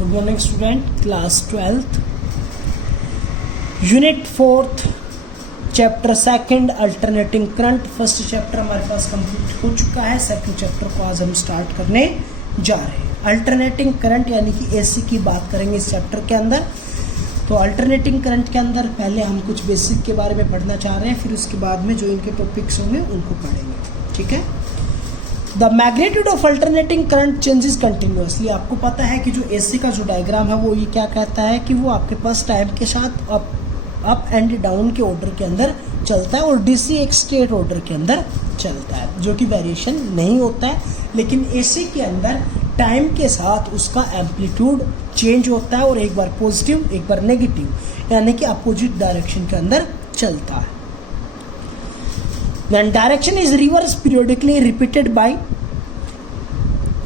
Good morning student, class 12th unit 4th chapter 2 alternating current. First chapter हमारे पास complete हो चुका है। Second chapter को आज हम स्टार्ट करने जा रहे हैं। अल्टरनेटिंग करंट यानी कि एसी की बात करेंगे इस चैप्टर के अंदर। तो अल्टरनेटिंग करंट के अंदर पहले हम कुछ बेसिक के बारे में पढ़ना चाह रहे हैं, फिर उसके बाद में जो इनके टॉपिक्स होंगे उनको पढ़ेंगे। ठीक है। The magnitude of alternating current changes continuously. आपको पता है कि जो एसी का जो डायग्राम है वो ये क्या कहता है कि वो आपके पास टाइम के साथ अप एंड डाउन के ऑर्डर के अंदर चलता है, और डीसी एक स्ट्रेट ऑर्डर के अंदर चलता है, जो कि वेरिएशन नहीं होता है। लेकिन एसी के अंदर टाइम के साथ उसका एम्पलीट्यूड चेंज होता है, और एक बार पॉजिटिव एक बार नेगेटिव, यानी कि अपोजिट डायरेक्शन के अंदर चलता है। Then direction is reverse periodically repeated by,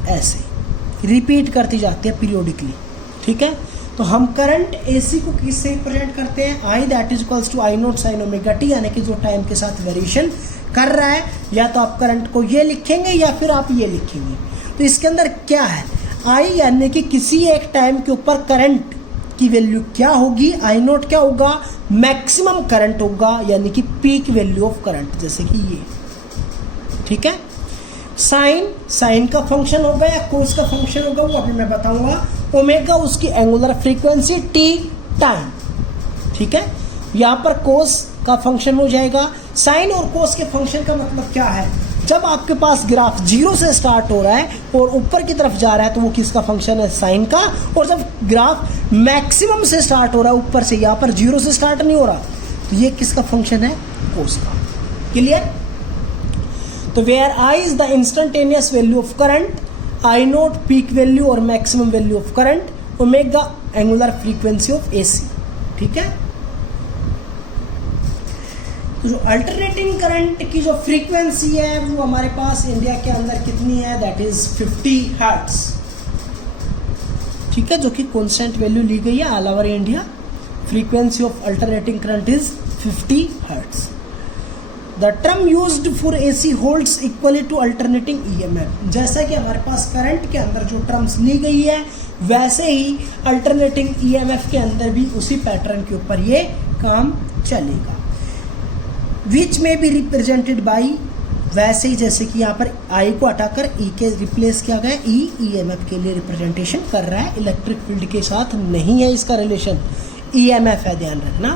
ऐसे रिपीट करती जाती है पीरियोडिकली। ठीक है। तो हम करंट एसी को किससे रिप्रेजेंट करते हैं? I that is equals to I nought sine omega t, यानी कि जो टाइम के साथ वेरिएशन कर रहा है। या तो आप करंट को ये लिखेंगे या फिर आप ये लिखेंगे। तो इसके अंदर क्या है? आई यानी कि किसी एक टाइम के ऊपर करंट की वैल्यू क्या होगी, आई नोट क्या होगा, मैक्सिमम करंट होगा, यानी कि पीक वैल्यू ऑफ करंट, जैसे कि ये। ठीक है। साइन का फंक्शन होगा या कोस का फंक्शन होगा, वो अभी मैं बताऊंगा। ओमेगा उसकी एंगुलर फ्रीक्वेंसी, टी टाइम। ठीक है। यहां पर कोस का फंक्शन हो जाएगा। साइन और कोस के फंक्शन का मतलब क्या है? जब आपके पास ग्राफ 0 से स्टार्ट हो रहा है और ऊपर की तरफ जा रहा है तो वो किसका फंक्शन है? साइन का। और जब ग्राफ मैक्सिमम से स्टार्ट हो रहा है ऊपर से, यहाँ पर 0 से स्टार्ट नहीं हो रहा, तो ये किसका फंक्शन है? कोस का। क्लियर? तो where I is the instantaneous value of current, I nought peak value और maximum value of current, omega angular frequency of AC. ठीक है। तो जो अल्टरनेटिंग करंट की जो फ्रीक्वेंसी है वो हमारे पास इंडिया के अंदर कितनी है? That is 50 hertz. ठीक है। जो कि कांस्टेंट वैल्यू ली गई है all over India. Frequency of alternating current is 50 hertz. The term used for AC holds equally to alternating EMF. जैसा कि हमारे पास करंट के अंदर जो टर्म्स ली गई है, वैसे ही अल्टरनेटिंग ईएमएफ के अंदर भी उसी पैटर्न के ऊपर ये काम चलेगा। विच में बी रिप्रेजेंटेड बाई, वैसे ही जैसे कि यहाँ पर आई को हटाकर ई के रिप्लेस किया गया। ईएमएफ के लिए रिप्रेजेंटेशन कर रहा है, इलेक्ट्रिक फील्ड के साथ नहीं है इसका रिलेशन, ईएमएफ है, ध्यान रखना।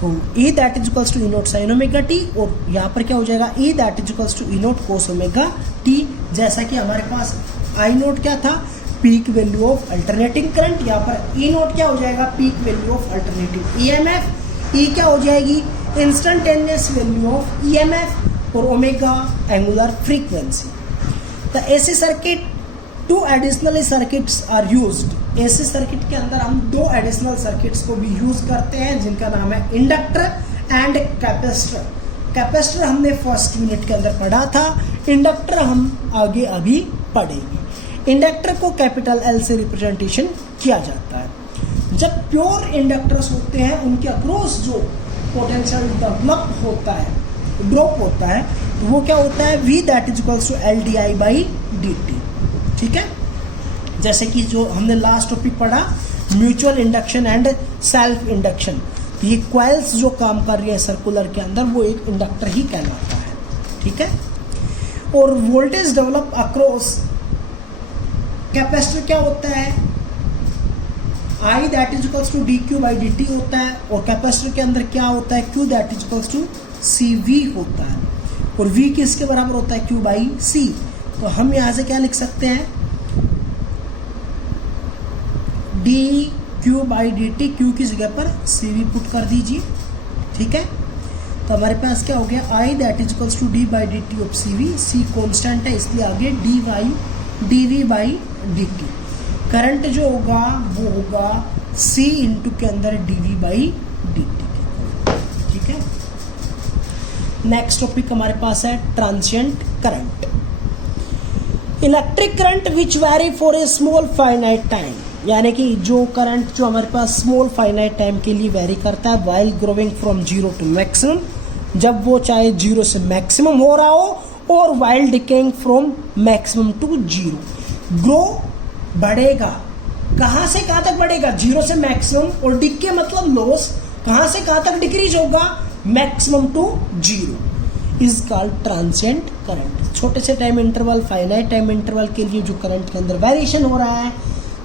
तो E that is equals to E nought sine omega t, और यहाँ पर क्या हो जाएगा? E that is equals to E nought cos omega t. जैसा कि हमारे पास आई नोट क्या था? Peak value of alternating current. यहाँ पर ई नोट क्या हो जाएगा? Peak value of alternative EMF. E क्या हो जाएगी? इंस्टेंटेनियस वैल्यू ऑफ ईएमएफ, और omega angular frequency. The AC circuit, 2 additional circuits are used. AC circuit के अंदर हम 2 एडिशनल सर्किट्स को भी यूज करते हैं, जिनका नाम है इंडक्टर एंड कैपेसिटर। कैपेसिटर हमने फर्स्ट यूनिट के अंदर पढ़ा था, इंडक्टर हम आगे अभी पढ़ेंगे। इंडक्टर को कैपिटल एल से रिप्रेजेंटेशन किया जाता है। जब प्योर इंडक्टर्स होते हैं, उनके अक्रॉस जो पोटेंशियल डेवलप होता है, ड्रॉप होता है, तो वो क्या होता है? V that is equals to L D I by D T. ठीक है। जैसे कि जो हमने लास्ट टॉपिक पढ़ा, mutual induction and self induction. तो ये क्वाइल्स जो काम कर रही है सर्कुलर के अंदर, वो एक इंडक्टर ही कहलाता है। ठीक है। और वोल्टेज डेवलप अक्रॉस कैपेसिटर क्या होता है? I that is equals to D Q by D T होता है। और कैपेसिटर के अंदर क्या होता है? Q that is equals to C V होता है। और वी किसके बराबर होता है? Q by C. तो हम यहां से क्या लिख सकते हैं? D Q by D T, Q की जगह पर सी वी पुट कर दीजिए। ठीक है। तो हमारे पास क्या हो गया? I that is equals to D by D T of C V. C constant है, इसलिए आगे D V by D T. Current जो होगा वो होगा C इंटू के अंदर dV बाई dt। ठीक है। नेक्स्ट टॉपिक हमारे पास है transient current. Electric current which vary for a small finite time, यानी कि जो करंट जो हमारे पास स्मॉल फाइनाइट टाइम के लिए वैरी करता है, while growing from 0 to maximum, जब वो चाहे 0 से मैक्सिमम हो रहा हो, और while decaying from maximum to 0। Grow बढ़ेगा कहां से कहां तक बढ़ेगा, 0 से मैक्सिमम, और डिके मतलब लॉस, कहां से कहां तक डिक्रीज होगा, maximum to 0 is called transient current. छोटे से time interval, finite time interval के लिए जो करंट के अंदर वेरिएशन हो रहा है,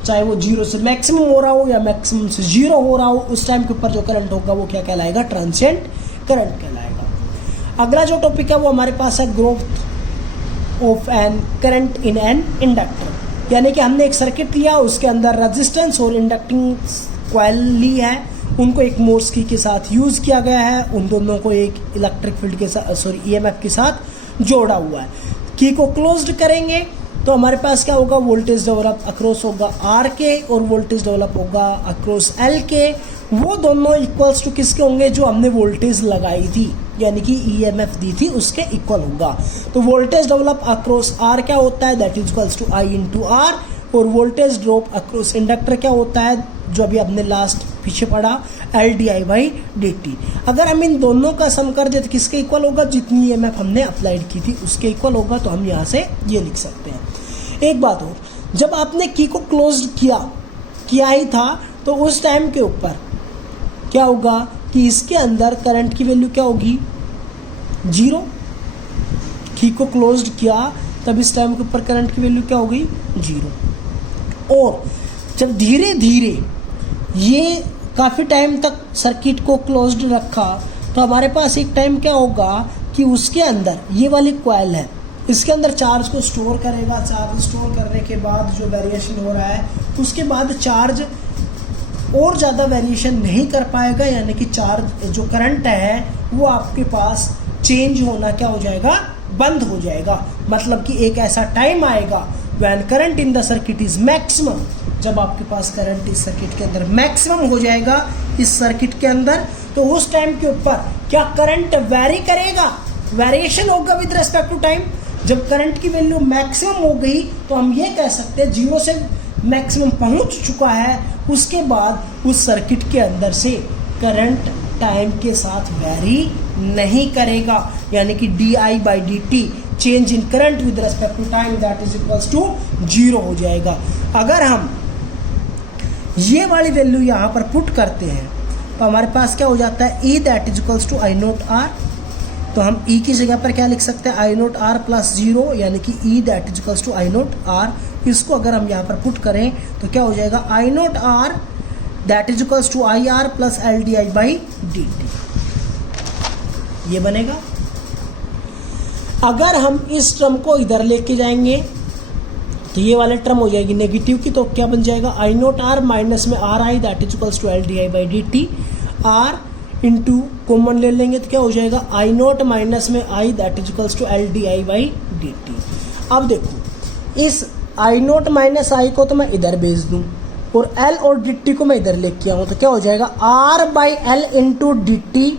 चाहे वो 0 से मैक्सिमम हो रहा हो या मैक्सिमम से 0 हो रहा हो, उस टाइम के ऊपर जो करंट होगा वो क्या कहलाएगा, ट्रांसिएंट करंट कहलाएगा। अगला जो टॉपिक है वो हमारे पास है growth of an current in an inductor. यानी कि हमने एक सर्किट लिया, उसके अंदर रेजिस्टेंस और इंडक्टिंग कॉइल ली है, उनको एक मोर्स की के साथ यूज किया गया है, उन दोनों को एक इलेक्ट्रिक फील्ड के साथ ईएमएफ के साथ जोड़ा हुआ है। की को क्लोज्ड करेंगे तो हमारे पास क्या होगा, वोल्टेज डेवलप अक्रॉस होगा आर के और वोल्टेज डेवलप होगा अक्रॉस एल के। वो दोनों इक्वल्स टू किसके होंगे, जो हमने वोल्टेज लगाई थी यानी कि ईएमएफ दी थी उसके इक्वल होगा। तो वोल्टेज डेवलप अक्रॉस आर क्या होता है, that is equals to I into R, और वोल्टेज ड्रॉप अक्रॉस इंडक्टर क्या होता है, जो अभी हमने लास्ट पीछे पढ़ा, L D I by D T. अगर हम इन दोनों का सम कर दें तो किसके इक्वल होगा, जितनी ईएमएफ हमने अप्लाइड की थी उसके इक्वल होगा। तो हम यहाँ से ये लिख सकते हैं। एक बात और, जब आपने की को क्लोज किया ही था तो उस टाइम के ऊपर क्या होगा कि इसके अंदर करंट की वैल्यू क्या होगी, 0। की को क्लोज्ड किया तब इस टाइम के ऊपर करंट की वैल्यू क्या हो गई, 0। और जब धीरे धीरे ये काफ़ी टाइम तक सर्किट को क्लोज्ड रखा तो हमारे पास एक टाइम क्या होगा कि उसके अंदर ये वाली कॉइल है, इसके अंदर चार्ज को स्टोर करेगा। चार्ज स्टोर करने के बाद जो वेरिएशन हो रहा है उसके बाद चार्ज और ज़्यादा वेरिएशन नहीं कर पाएगा, यानी कि चार्ज जो करंट है वो आपके पास चेंज होना क्या हो जाएगा, बंद हो जाएगा। मतलब कि एक ऐसा टाइम आएगा when current in the circuit is maximum, जब आपके पास करंट इस सर्किट के अंदर मैक्सिमम हो जाएगा इस सर्किट के अंदर, तो उस टाइम के ऊपर क्या करंट वेरी करेगा, वेरिएशन होगा विद रेस्पेक्ट टू टाइम। जब करंट की वैल्यू मैक्सिमम हो गई तो हम ये कह सकते हैं 0 से मैक्सिमम पहुंच चुका है, उसके बाद उस सर्किट के अंदर से करंट टाइम के साथ वेरी नहीं करेगा, यानी कि D I by D T change in current with respect to time that is equals to 0 हो जाएगा। अगर हम ये वाली वैल्यू यहाँ पर पुट करते हैं तो हमारे पास क्या हो जाता है, E that is equals to I note R. तो हम ई की जगह पर क्या लिख सकते हैं, आई नोट आर प्लस 0, यानी कि E that is equals to I note R. इसको अगर हम यहाँ पर पुट करें तो क्या हो जाएगा, I note R that is equals to I R plus L D I by D T, ये बनेगा। अगर हम इस टर्म को इधर लेके जाएंगे तो ये वाले टर्म हो जाएगी नेगेटिव की, तो क्या बन जाएगा, आई नोट आर माइनस में R I that is equals to L D I by D T, R into common ले लेंगे तो क्या हो जाएगा, आई नोट माइनस में I that is equals to L D I by D T. अब देखो इस आई नोट माइनस आई को तो मैं इधर भेज दूँ और एल और डी टी को मैं इधर लेके आऊँ तो क्या हो जाएगा, R by L into D T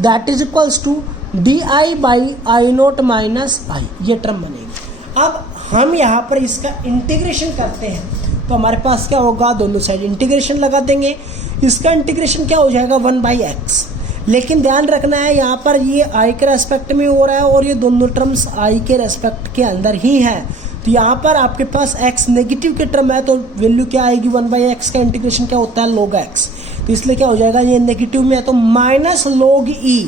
that is equals to D I by I note minus I, ये टर्म बनेगी। अब हम यहाँ पर इसका इंटीग्रेशन करते हैं तो हमारे पास क्या होगा, दोनों साइड इंटीग्रेशन लगा देंगे। इसका इंटीग्रेशन क्या हो जाएगा, 1/x। लेकिन ध्यान रखना है यहाँ पर ये i के रेस्पेक्ट में हो रहा है और ये दोनों टर्म्स i के रेस्पेक्ट के अंदर ही है। तो यहाँ पर आपके पास x नेगेटिव के टर्म है तो वैल्यू क्या आएगी, 1/x का इंटीग्रेशन क्या होता है, log x। तो इसलिए क्या हो जाएगा, ये नेगेटिव में है तो minus log e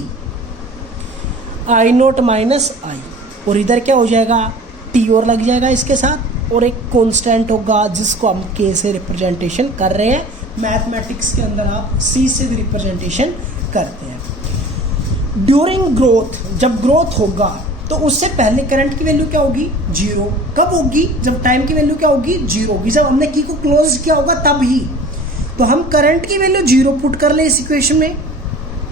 I note minus आई, और इधर क्या हो जाएगा, t और लग जाएगा इसके साथ, और एक कांस्टेंट होगा जिसको हम k से रिप्रेजेंटेशन कर रहे हैं। मैथमेटिक्स के अंदर आप c से भी रिप्रेजेंटेशन करते हैं। ड्यूरिंग ग्रोथ, जब ग्रोथ होगा तो उससे पहले करंट की वैल्यू क्या होगी, 0। कब होगी, जब टाइम की वैल्यू क्या होगी, 0 होगी। जब हमने की को क्लोज किया होगा तब ही। तो हम करंट की वैल्यू 0 पुट कर ले इस इक्वेशन में,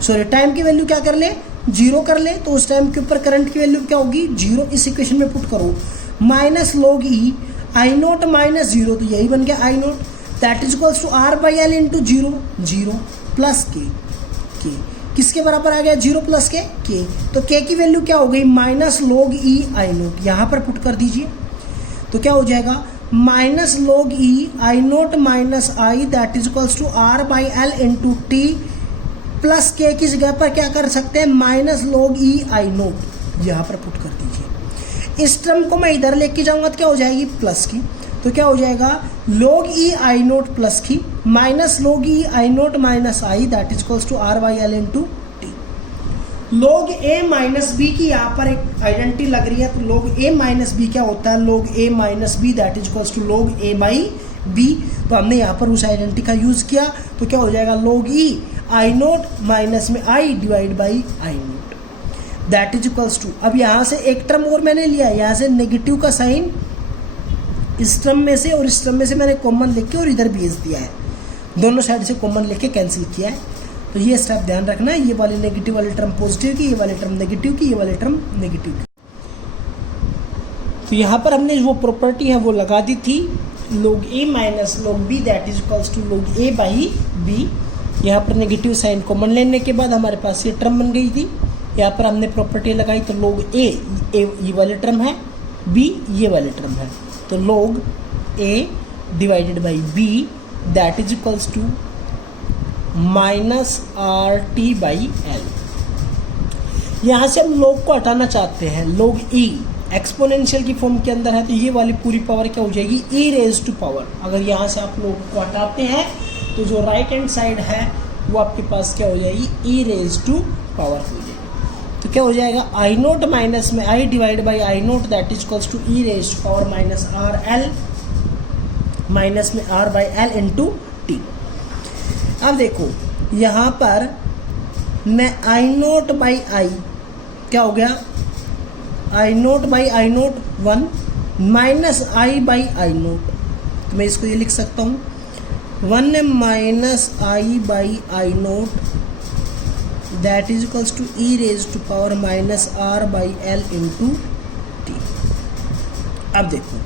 सॉरी टाइम की वैल्यू क्या कर ले, 0 कर ले, तो उस टाइम के ऊपर करंट की वैल्यू क्या होगी, 0 इस इक्वेशन में पुट करो। Minus log e I note minus 0, तो यही बन गया I naught that is equals to R by L into 0 plus के किसके बराबर आ गया, 0 प्लस के तो के की वैल्यू क्या हो गई, minus log e I naught, यहाँ पर पुट कर दीजिए तो क्या हो जाएगा, minus log e I note minus I that is equals to R by L into T plus K की जगह पर क्या कर सकते हैं, minus log e I naught, यहाँ पर पुट कर दीजिए। इस टर्म को मैं इधर लेके जाऊंगा तो क्या हो जाएगी, प्लस की। तो क्या हो जाएगा log e I naught plus की minus log e I note minus I that is equals to R by L into T. log a minus B की यहाँ पर एक आइडेंटिटी लग रही है, तो log a माइनस बी क्या होता है, log a minus B that is equals to log a by B. तो हमने यहाँ पर उस आइडेंटिटी का यूज किया, तो क्या हो जाएगा log e I note minus में I divide by I naught that is equals to. अब यहाँ से एक टर्म और मैंने लिया, यहाँ से नेगेटिव का साइन इस टर्म में से और इस टर्म में से मैंने कॉमन लिख के और इधर भेज दिया है, दोनों साइड से कॉमन लिख के कैंसिल किया है। तो ये स्टेप ध्यान रखना है, ये वाली नेगेटिव वाली टर्म पॉजिटिव की, ये वाली टर्म नेगेटिव की, ये वाली टर्म नेगेटिव की। तो यहाँ पर हमने जो प्रॉपर्टी है वो लगा दी थी log a minus log b that is equals to log a by b। यहाँ पर नेगेटिव साइन कॉमन लेने के बाद हमारे पास ये टर्म बन गई थी। यहाँ पर हमने प्रॉपर्टी लगाई तो log a ये वाली टर्म है, b ये वाली टर्म है, तो log a divided by b that is equals to minus R T by L. यहाँ से हम log को हटाना चाहते हैं, log e एक्सपोनेंशियल की फॉर्म के अंदर है, तो ये वाली पूरी पावर क्या हो जाएगी e रेज टू पावर। अगर यहाँ से आप log को हटाते हैं तो जो राइट हैंड साइड है वो आपके पास क्या हो जाएगी e रेज टू पावर हो जाएगी। तो क्या हो जाएगा आई नोट माइनस में I divide by I naught that is equals to e raise to power minus R L minus में R by L into T. अब देखो यहाँ पर मैं आई नोट बाई आई क्या हो गया, I naught by I naught 1 minus I by I naught, तो मैं इसको ये लिख सकता हूँ 1 minus I by I naught that is equals to E raise to power minus R by L into T. अब देखो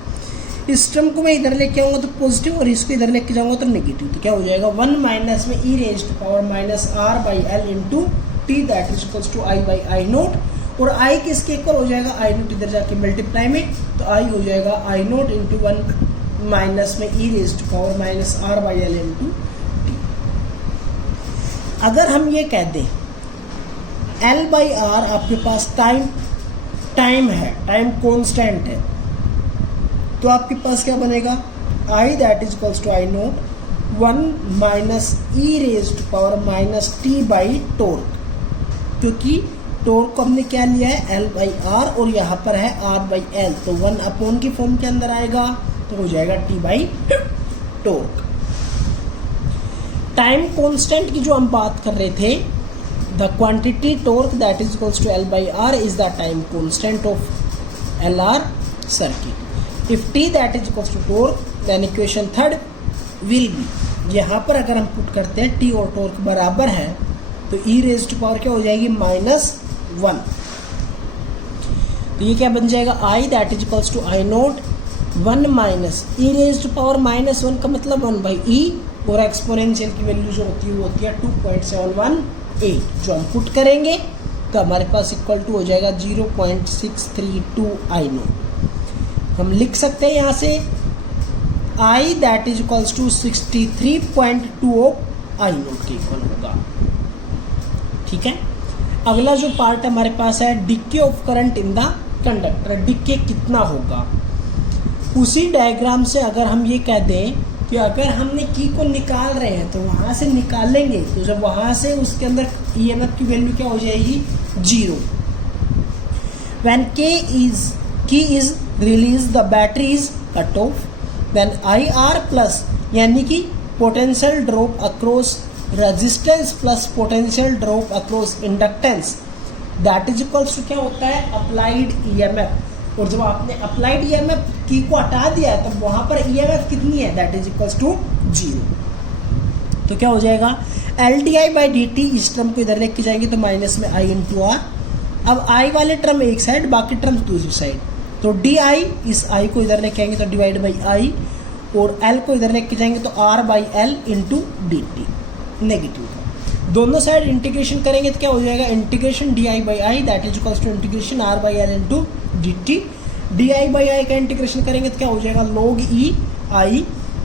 इस टर्म को मैं इधर लेके आऊँगा तो पॉजिटिव और इसको इधर लेके जाऊँगा तो नेगेटिव, तो क्या हो जाएगा 1 माइनस में E raise to power minus R by L into T that is equals to I by I naught, और आई किसके इक्वल हो जाएगा आई नोट इधर जाके मल्टीप्लाई में, तो आई हो जाएगा आई नोट इंटू 1 माइनस में E raise to power minus R by L into T. अगर हम ये कह दें एल बाई आर आपके पास टाइम है, टाइम कॉन्स्टेंट है, तो आपके पास क्या बनेगा I that is equals to I naught 1 minus E raise to power minus T by torque, क्योंकि टोर्क को हमने क्या लिया है एल बाई आर और यहाँ पर है आर बाई एल, तो 1 अपॉन की फॉर्म के अंदर आएगा तो हो जाएगा T by torque. Time constant की जो हम बात कर रहे थे, the quantity torque that is equals to L by R is the time constant of L R circuit. If T that is equals to torque then equation third will be, यहाँ पर अगर हम पुट करते हैं T और torque बराबर है तो ई रेज टू पावर क्या हो जाएगी -1, तो ये क्या बन जाएगा I that is equals to I naught 1 minus E raise to power -1 का मतलब 1 बाई ई, और एक्सपोनेंशियल की वैल्यू जो होती है वो होती है 2.718, जो हम पुट करेंगे तो हमारे पास इक्वल टू हो जाएगा 0.632 आई नोट। हम लिख सकते हैं यहाँ से I that is equals to 63.2 I naught के इक्वल होगा। ठीक है, अगला जो पार्ट हमारे पास है decay of current in the conductor, decay कितना होगा। उसी डायग्राम से अगर हम ये कह दें कि अगर हमने की को निकाल रहे हैं तो वहाँ से निकालेंगे, तो जब वहाँ से उसके अंदर ईएमएफ की वैल्यू क्या हो जाएगी 0। When key is release the battery is cut off, then IR plus यानी कि potential drop across resistance plus potential drop across inductance that is equals to क्या होता है अप्लाइड ईएमएफ। और जब आपने अप्लाइड ईएमएफ की को हटा दिया है तब वहाँ पर ईएमएफ कितनी है दैट इज इक्वल्स टू 0। तो क्या हो जाएगा LDI बाई dt, इस टर्म को इधर लेके जाएंगे तो माइनस में I इंटू आर। अब I वाले टर्म एक साइड, बाकी टर्म दूसरी साइड, तो DI इस I को इधर लेके आएंगे तो डिवाइड बाई I, और L को इधर लेके जाएंगे तो R by L into D T negative का। दोनों साइड इंटीग्रेशन करेंगे तो क्या हो जाएगा integration DI by I that is equals to integration R by L into D T. DI by I का इंटीग्रेशन करेंगे तो क्या हो जाएगा log E I,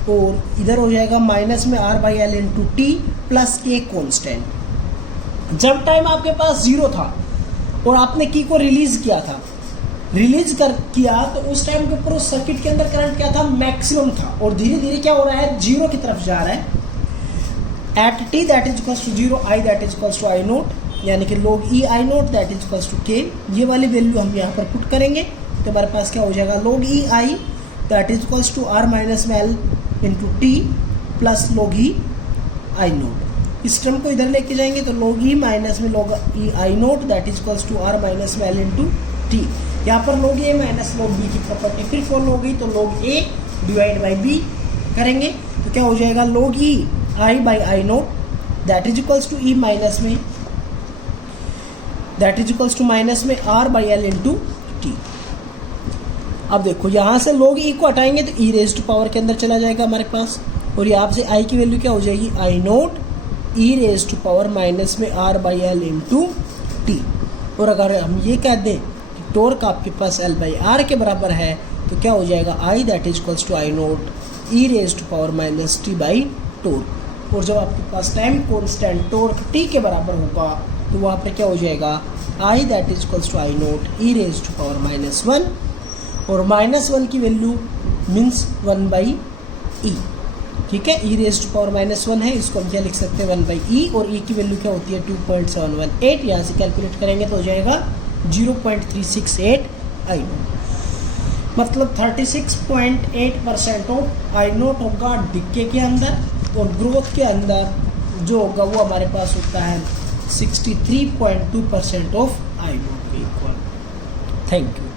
और इधर हो जाएगा माइनस में R by L into T plus a constant. जब टाइम आपके पास 0 था और आपने की को रिलीज किया था रिलीज कर किया तो उस टाइम के ऊपर उस सर्किट के अंदर करंट क्या था, मैक्सिमम था, और धीरे धीरे क्या हो रहा है, जीरो की तरफ जा रहा है। At T that is equals to zero, I that is equals to I naught, यानी कि log E I naught that is equals to K, ये वाली वैल्यू हम यहाँ पर पुट करेंगे तो हमारे पास क्या हो जाएगा, log E I that is equals to R minus में L into T plus log E I naught. इस टर्म को इधर लेके जाएंगे तो log ई माइनस में log E I naught that is equals to R minus में L into T. यहाँ पर log a minus log b की प्रॉपर्टी फिर फॉलो हो गई, तो log a divide by b करेंगे तो क्या हो जाएगा, log e i by I naught that is equals to e minus में that is equals to minus में r by L into T. अब देखो यहाँ से log e को हटाएंगे तो e रेज टू पावर के अंदर चला जाएगा हमारे पास, और यहाँ से i की वैल्यू क्या हो जाएगी, I naught e raise to power minus में r by L into T. और अगर हम ये कह दें टॉर्क आपके पास L बाई आर के बराबर है तो क्या हो जाएगा, I that is equals to I naught E raise to power minus T by torque. और जब आपके पास टाइम कॉन्स्टेंट टॉर्क T के बराबर होगा तो वहाँ पर क्या हो जाएगा, I that is equals to I naught E raise to power minus one, और माइनस वन की value means one by E, ठीक है, E raise to power minus one है, इसको हम क्या लिख सकते हैं, वन बाई ई, और ई की वैल्यू क्या होती है 2.718, यहाँ से कैलकुलेट करेंगे तो हो जाएगा 0.368 आई नोट, मतलब 36.8% ऑफ आई नोट होगा डिक्के के अंदर, और ग्रोथ के अंदर जो होगा वो हमारे पास होता है 63.2% ऑफ आई नोट के इक्वल। Thank you.